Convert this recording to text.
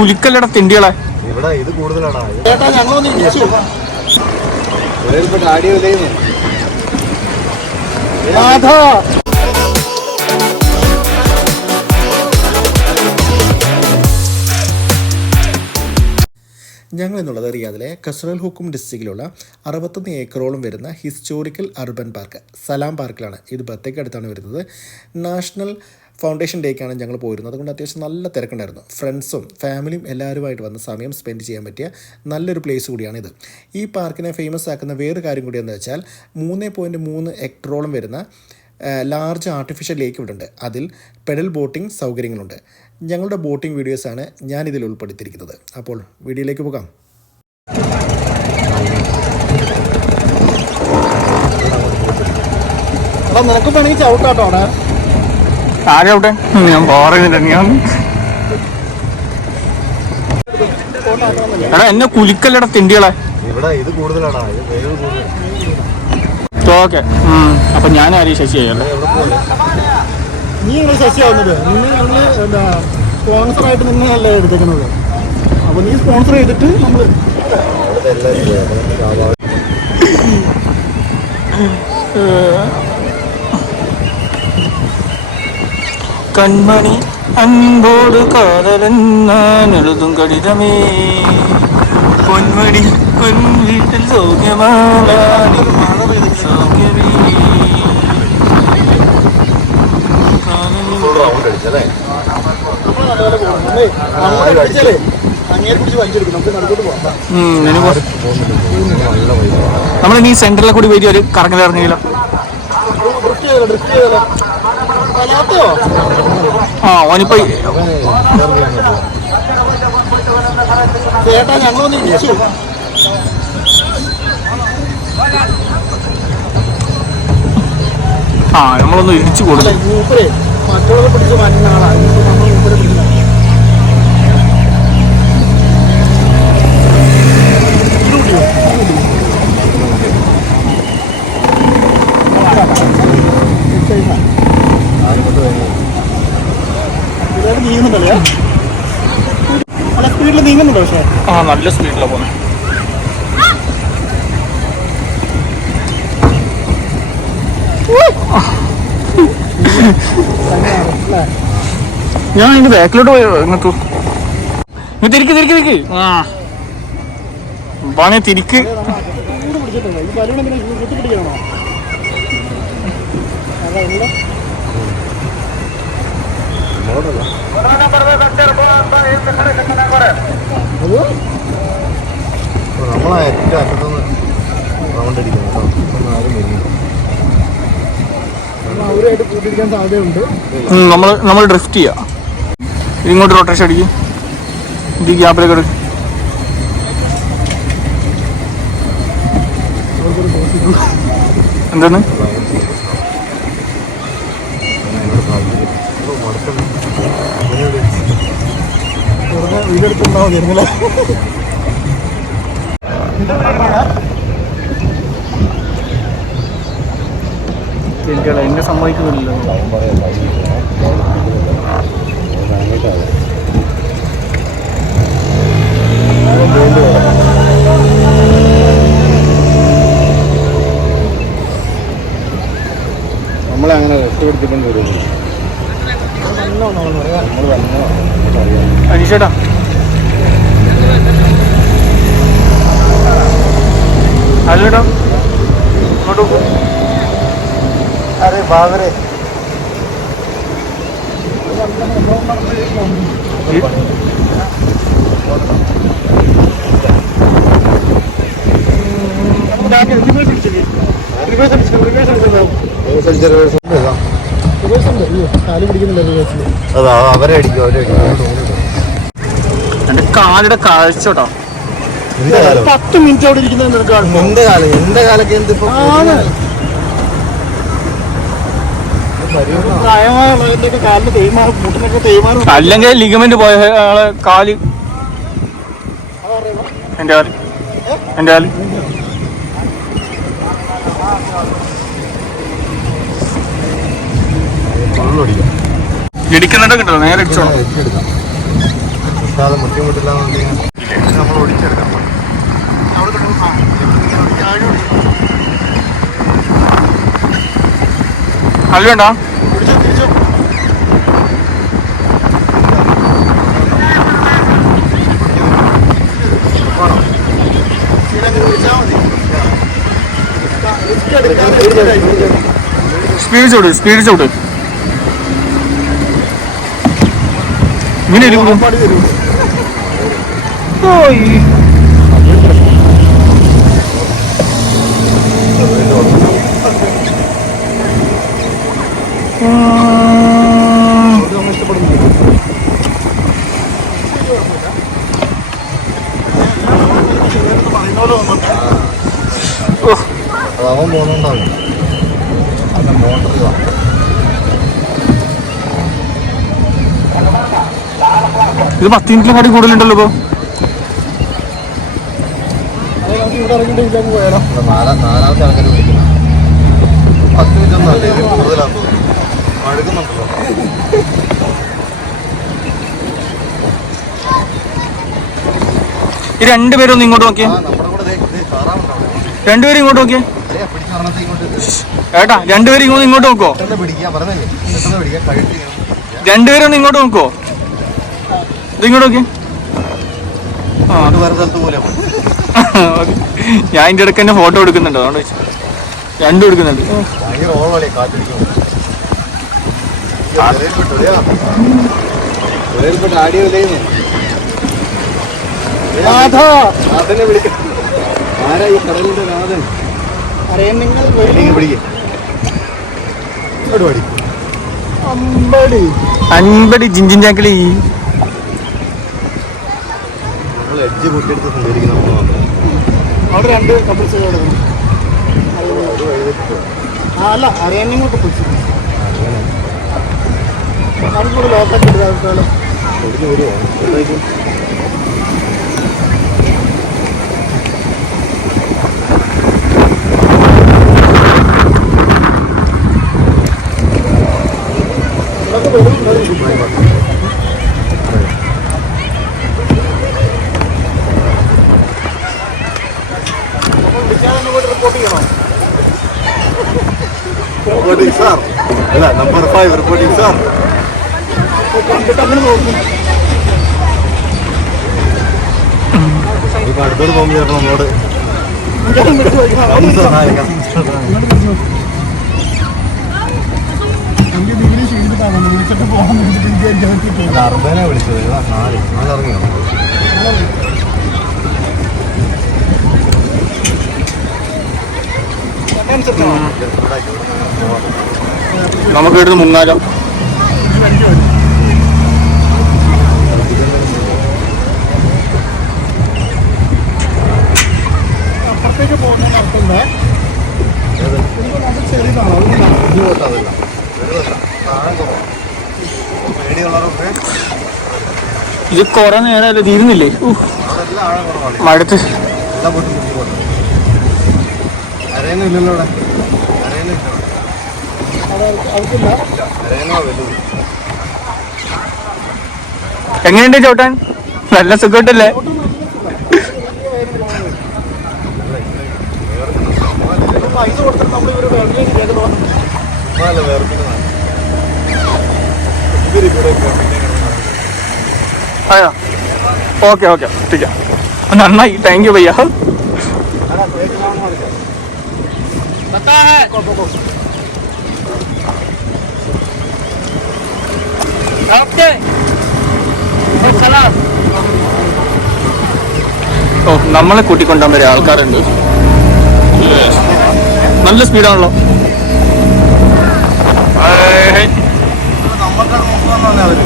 കുലിക്കല്ലട തിണ്ടികളെ. ഇവിടെ ഇത് കൂടുതലാണോ ഞങ്ങൾ എന്നുള്ളത് റിയാദിലെ കസറൽ ഹുക്കും ഡിസ്ട്രിക്റ്റിലുള്ള അറുപത്തൊന്ന് ഏക്കറോളം വരുന്ന ഹിസ്റ്റോറിക്കൽ അർബൻ പാർക്ക് സലാം പാർക്കിലാണ്. ഇത് ബത്തേക്ക് അടുത്താണ് വരുന്നത്. നാഷണൽ ഫൗണ്ടേഷൻ ഡേക്കാണ് ഞങ്ങൾ പോയിരുന്നത്. അതുകൊണ്ട് അത്യാവശ്യം നല്ല തിരക്കുണ്ടായിരുന്നു. ഫ്രണ്ട്സും ഫാമിലിയും എല്ലാവരുമായിട്ട് വന്ന് സമയം സ്പെൻഡ് ചെയ്യാൻ പറ്റിയ നല്ലൊരു പ്ലേസ് കൂടിയാണിത്. ഈ പാർക്കിനെ ഫേമസ് ആക്കുന്ന വേറൊരു കാര്യം കൂടി എന്ന് വെച്ചാൽ മൂന്ന് പോയിന്റ് മൂന്ന് ഹെക്ടറോളം വരുന്ന ലാർജ് ആർട്ടിഫിഷ്യൽ ലേക്ക് ഇവിടെ ഉണ്ട് അതിൽ പെഡൽ ബോട്ടിംഗ് സൗകര്യങ്ങളുണ്ട്. ഞങ്ങളുടെ ബോട്ടിംഗ് വീഡിയോസാണ് ഞാൻ ഇതിൽ ഉൾപ്പെടുത്തിയിരിക്കുന്നത്. അപ്പോൾ വീഡിയോയിലേക്ക് പോകാം. നിനക്ക് വേണമെങ്കിൽ ചവിട്ടാട്ടോ അവിടെ. ആരോട്ടെ ഞാൻ പറയുന്നില്ല ഞാൻ എടാ എന്നെ കുലിക്കല്ലട തിണ്ടികളെ. ഓക്കെ. അപ്പൊ ഞാൻ ആരെയും ശശി അയ്യല്ലേ നീ ഞങ്ങൾ എന്താ സ്പോൺസർ ആയിട്ട് നിന്നല്ലേ എടുത്തേക്കുന്നത്. അപ്പൊ നീ സ്പോൺസർ ചെയ്തിട്ട് നമ്മൾ കൺമണി അൻപോട് കാതലൻ ഞാൻ എഴുതും കടിതമേ. പൊന്മണി പൊൻ വീട്ടിൽ സൗഖ്യമാണി സൗഖ്യമേ ഫുൾ റൗണ്ട് അടിച്ചല്ലേ നല്ലപോലെ പോകണം നമ്മളേ അങ്ങനെ പിടിച്ചാലേ അങ്ങേരെ നമുക്ക് നടക്കോട്ട് പോകാം ഉം, ഇതിന് കുറച്ച് നല്ല വൈകാണ് നമ്മൾ ഇനി സെന്ററിലെ കൂടി വരിക ഒരു കറങ്ങൽ ഇറങ്ങിയില്ല ആ ഓനിപ്പോ ചേട്ടാ ഞങ്ങളൊന്ന് ഇടിച്ചു. ആ നമ്മളൊന്ന് ഇടിച്ചു കൊടുക്കും മറ്റുള്ളവരെ പിടിച്ച് മാറ്റുന്ന ആളാണ് നമ്മൾ നീങ്ങുന്നുണ്ടല്ലേ? അല്ല സ്പീഡിൽ നീങ്ങുന്നുണ്ടോ പക്ഷേ? ആ നല്ല സ്പീഡിലാണ് പോകുന്നത് ഞാൻ അതിന്റെ ബാക്കിലോട്ട് പോയോ ഇങ്ങനത്തു ഇങ്ങ് തിരിക്ക് തിരിക്ക് തിരിക്ക്. ആ. പണി തിരിക്ക്. പിടിച്ചിട്ടുണ്ടോ ഈ ബലൂൺ പിടിക്കണോ നമ്മളെ ഏറ്റവും അറ്റത്തുനിന്ന് റൗണ്ട് അടിക്കുന്നു കേട്ടോ. ആരും വരുന്നില്ല നമ്മൾ നമ്മൾ ഡ്രിഫ്റ്റ് ചെയ്യാം. ഇങ്ങോട്ട് റൊട്ടേഷൻ അടിക്കും. ഇത് ഗ്യാപ്പിലേക്ക് എടുക്കും. എന്താണ്? വെറുതെ എന്നെ സമ്മതിക്കുന്നില്ലല്ലോ നമ്മളങ്ങനെ രക്ഷപ്പെടുത്തിക്കൊണ്ട് വരുന്നു അനീഷേട്ടാ അല്ലേട്ടാ ഇങ്ങോട്ട്. അരെ ബാബരെ റിവേഴ്സ് റിവേഴ്സ് റിവേഴ്സിൽ അതാ അവരെ അടിക്കും അവരെ അടിക്കും. എന്റെ കാലിടെ കാഴ്ച കേട്ടോ. പത്ത് മിനിറ്റ് അവിടെ ഇരിക്കുന്ന നിനക്ക് കാണുമ്പോ എന്റെ കാലം? എന്റെ കാലൊക്കെ എന്തിപ്പോ അല്ലെങ്കിൽ ലിഗമെന്റ് പോയ കാൽ. എന്റെ കാൽ. എന്റെ കാൽ ഫുള്ളടിക്കാം ഇടിക്കുന്നുണ്ട് കിട്ടല്ലോ നേരെ ഇടിച്ചോണം എടുക്കാം മുട്ടാതെ മുട്ടി മുട്ടില്ലാന്നുണ്ടെങ്കിൽ നമ്മൾ ഒടിച്ചെടുക്കണം അവിടെ കിടന്ന് ആ, ഇങ്ങനെ ഒടിച്ച് ആഴി ഒടിച്ച്. അല്ല വേണ്ട പിടിച്ചോ, എടുക്കാതെ പിടിച്ചാ മതി. സ്പീഡ് ചൂട് സ്പീഡ് ചവിട്. ഇങ്ങനെ ഇരിക്കും ഉറപ്പാട് ഇത് പത്ത് മിനിറ്റിലും കാട്ടി കൂടുതലുണ്ടല്ലോ ഇപ്പൊ. അത് നമുക്ക് ഇവിടെ ഇറങ്ങിയിട്ട് ഇതിലേക്ക് പോയാലോ ഇവിടെ നാലാ നാലാമത്തെ ആൾക്കാർ വിളിക്കണം പത്ത് മിനിറ്റ് ഒന്നും അല്ല ഇതിൽ കൂടുതലാണ് തോന്നുന്നു മടുക്കുന്നുണ്ടല്ലോ ഈ രണ്ടുപേരും ഒന്ന് ഇങ്ങോട്ട് നോക്കിയേ രണ്ടുപേരും ഇങ്ങോട്ട് നോക്കിയേ ഏട്ടാ രണ്ടുപേരും ഇങ്ങോട്ട് ഇങ്ങോട്ട് നോക്കോ. രണ്ടുപേരും ഒന്ന് ഇങ്ങോട്ട് നോക്കോ ഇത് ഇങ്ങോട്ട് നോക്കിയേ ആ അത് വേറെ സ്ഥലത്ത് പോലെ ഞാൻ ഇതിന്റെ ഇടയ്ക്ക് തന്നെ ഫോട്ടോ എടുക്കുന്നുണ്ട്. അതുകൊണ്ട് വെച്ചു രണ്ടും എടുക്കുന്നുണ്ട്. ഭയങ്കര ഓളല്ലേ കാറ്റിരിക്കുന്നു എഡ്ജ് പൊട്ടിയെടുത്ത് സഞ്ചരിക്കുന്ന നമ്മൾ മാത്രം. അവിടെ രണ്ട് കപ്പിൾസ് you. ആ അല്ല അറിയാനും കപ്പിൾസ് നമുക്കിവിടെ ലോക്കാക്കി എടുത്താൽ ഒടിഞ്ഞു വരുമോ അങ്ങനെ നോക്കും. അടുത്തോട് പോകുമ്പോൾ ചിലപ്പോൾ നമ്മളോട് അർബനെ വിളിച്ചത്. നാല്? നമുക്ക് ഇവിടുന്ന് മുങ്ങാലോ പോകുന്ന നടത്തുന്നത് ഇത് കുറെ നേരമല്ലേ തീരുന്നില്ലേ? മടുത്ത്. എങ്ങനെയുണ്ട് പോട്ട് നല്ല പോട്ടെ നമ്മൾ ഓക്കെ ഓക്കെ. ടീക്കാം നന്നായി താങ്ക് യു ഭയ്യ ഓ നമ്മളെ കൂട്ടിക്കൊണ്ടുവന്ന ഒരു ആൾക്കാരുണ്ട് നല്ല സ്പീഡാണല്ലോ. നമ്മൾക്ക് നോക്കാന്നാണ് അവർ.